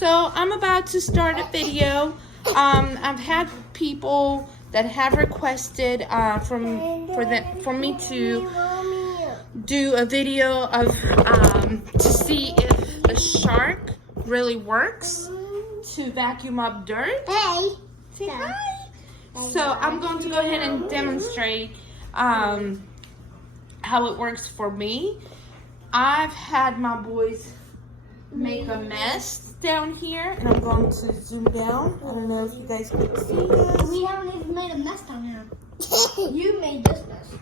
So I'm about to start a video. I've had people that have requested for me to do a video of to see if the shark really works to vacuum up dirt. Hey. Say hi. So I'm going to go ahead and demonstrate how it works for me. I've had my boys make a mess down here, and I'm going to zoom down. I don't know if you guys can see this. We haven't even made a mess down here. You made this mess.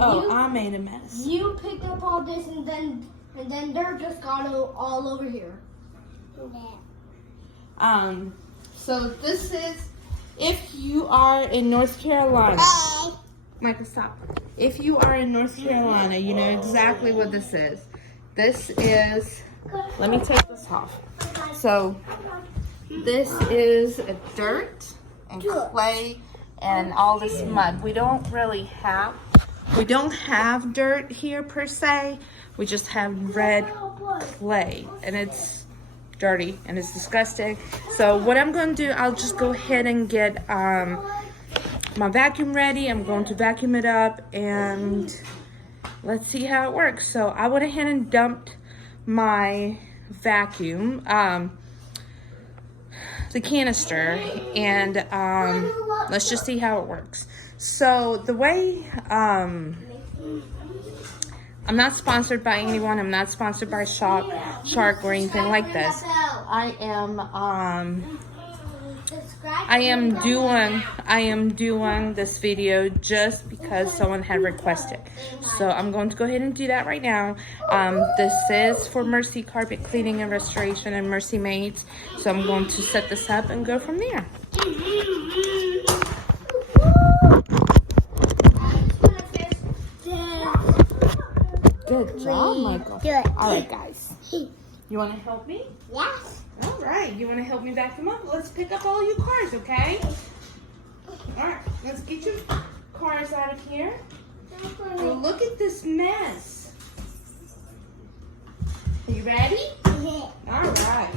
I made a mess. You picked up all this, and then dirt just got all over here. So this is if you are in North Carolina. Michael, stop. If you are in North Carolina, you know exactly what this is. This is, let me take this off. So this is a dirt and clay and all this mud. We don't have dirt here per se. We just have red clay, and it's dirty and it's disgusting. So what I'm going to do, I'll just go ahead and get my vacuum ready. I'm going to vacuum it up and let's see how it works. So I went ahead and dumped my vacuum, the canister, and let's just see how it works. So the way, I'm not sponsored by anyone. I'm not sponsored by Shark or anything like this. I am doing this video just because someone had requested. So I'm going to go ahead and do that right now. This is for Mercy Carpet Cleaning and Restoration and Mercy Maids. So I'm going to set this up and go from there. Good job, Michael. All right, guys. You want to help me? Yes. All right. You want to help me vacuum up? Let's pick up all your cars, okay? All right. Let's get your cars out of here. Oh, look at this mess. Are you ready? All right.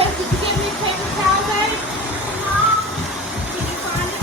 Did you get me a paper towel, babe? Did you find it?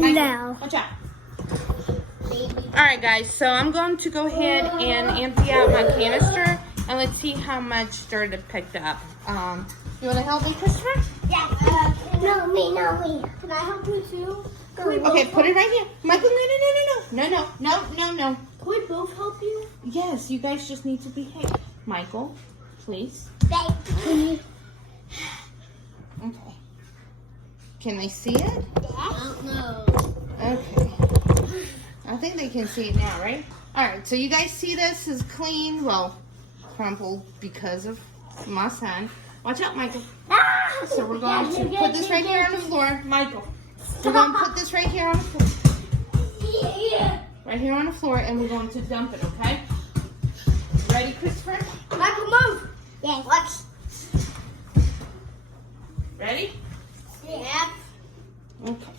Michael, No. watch out. Alright guys, so I'm going to go ahead and empty out my canister and let's see how much dirt it picked up. You want to help me, Christopher? Yes. No, me. Can I help you too? Okay, put it right here. Michael, no. Can we both help you? Yes, you guys just need to behave. Michael, please. Baby. Okay. Can they see it? I don't know. Okay. I think they can see it now, right? Alright, so you guys see this is clean. Well, crumpled because of my son. Watch out, Michael. So we're going to put this right here on the floor. Michael, we're going to put this right here on the floor. Right here on the floor, and we're going to dump it, okay? Ready, Christopher? Michael, move. Yes. Watch. Ready? Yeah. Okay.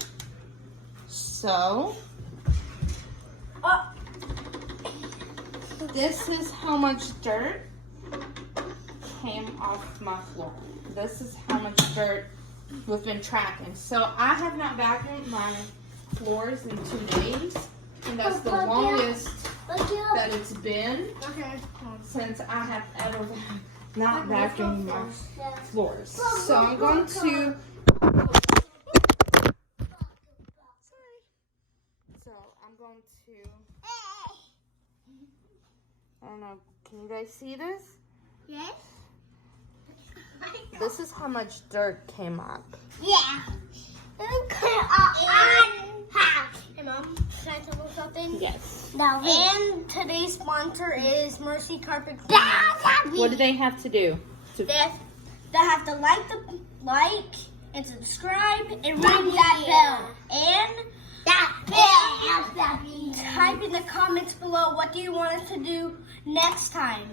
So, this is how much dirt came off my floor. This is how much dirt we've been tracking. So I have not vacuumed my floors in 2 days, and that's the longest that it's been since I have ever not vacuumed my floors. So I'm going to. So I'm going to. I don't know. Can you guys see this? Yes. This is how much dirt came up. Yeah. Hey, Mom, can I tell you something? Yes. No. And today's sponsor is Mercy Carpet Cleaning. What do they have to do? They have to like and subscribe and ring that bell. And type in the comments below what do you want us to do next time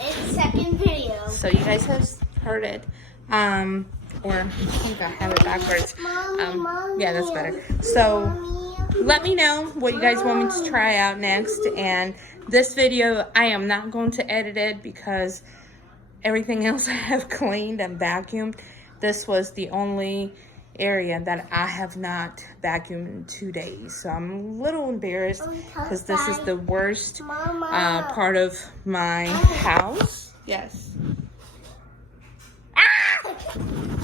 in the second video. So you guys have heard it. Or I think I have it backwards. Yeah, that's better. So let me know what you guys want me to try out next. And this video, I am not going to edit it because everything else I have cleaned and vacuumed. This was the only area that I have not vacuumed in 2 days. So I'm a little embarrassed because this is the worst part of my house. Yes.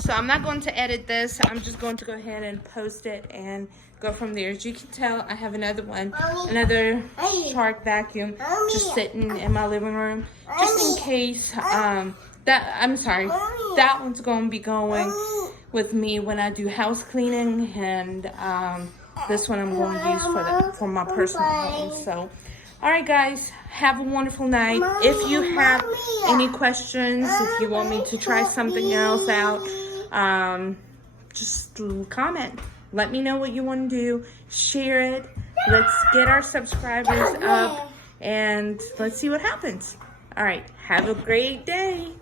So I'm not going to edit this. I'm just going to go ahead and post it and go from there. As you can tell, I have another Shark vacuum just sitting in my living room, just in case. That one's going to be going with me when I do house cleaning, and this one I'm going to use for my personal home. So, all right, guys, have a wonderful night. If you have any questions, if you want me to try something else out, just comment. Let me know what you want to do. Share it. Let's get our subscribers up, and let's see what happens. All right, have a great day.